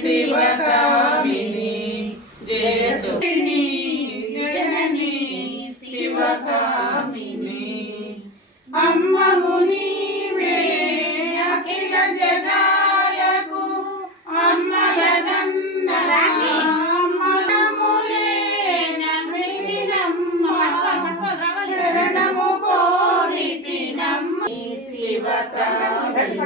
శివకామిని జయసుని జనని శివకామిని అమ్మము నీవే అఖిల జగాలకు అమ్మలగన్నరాని అమ్మలములే నమ్మినమ్మ శరణము కోరితినమ్మ శివకామిని